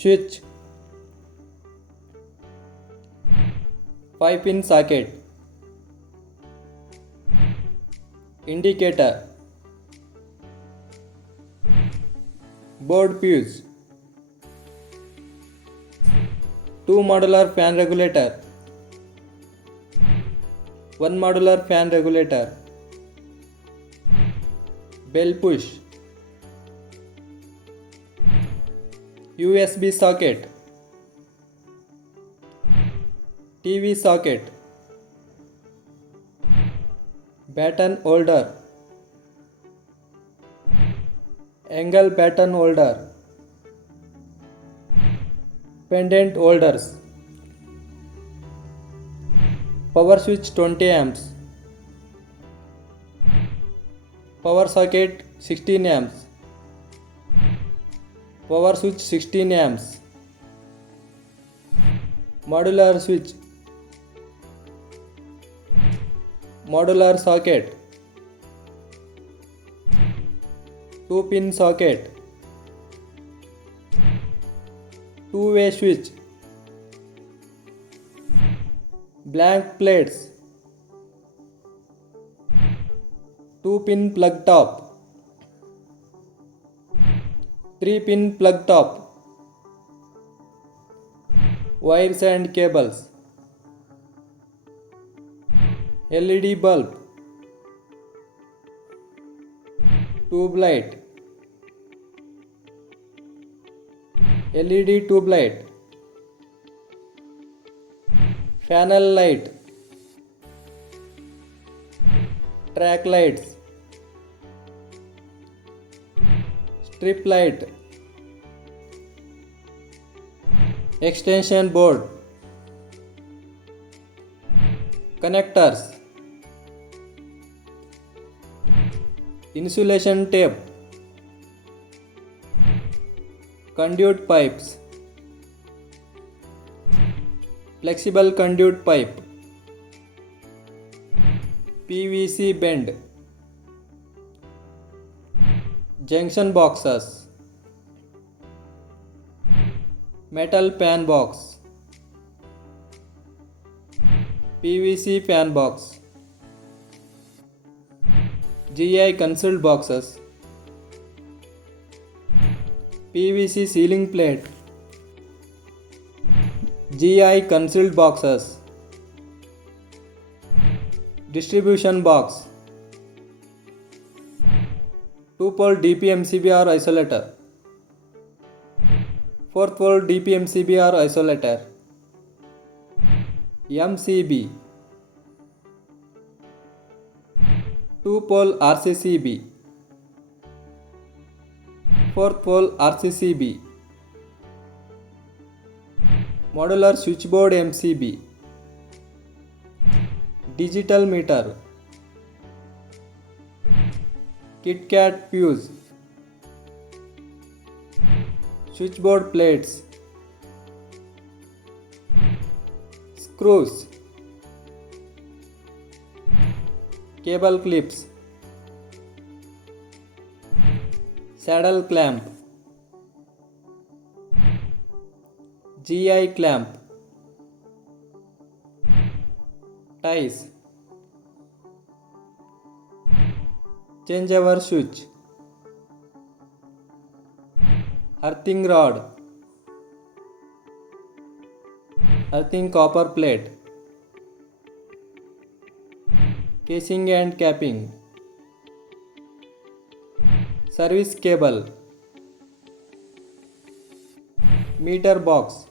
switch, 5-pin socket, indicator, board fuse, 2 modular fan regulator, 1 modular fan regulator, bell push, USB socket, TV socket, baton holder, angle baton holder, pendant holders, power switch 20 amps, power socket 16 amps, power switch 16 amps, modular switch, modular socket, 2-pin socket, 2-way switch, blank plates, 2-pin plug top, 3-pin plug top, wires and cables, LED bulb, tube light, LED tube light, panel light, track lights, strip light, extension board, connectors, insulation tape, conduit pipes, flexible conduit pipe, PVC bend, junction boxes, metal fan box, PVC fan box, GI concealed boxes, PVC ceiling plate, GI concealed boxes, distribution box, 2-pole DPMCBR isolator, 4-pole DPMCBR isolator, MCB, 2-pole RCCB, 4-pole RCCB, modular switchboard MCB, digital meter, KitKat fuse, switchboard plates, screws, cable clips, saddle clamp, GI clamp, ties, changeover switch, earthing rod, earthing copper plate, casing and capping, service cable, meter box,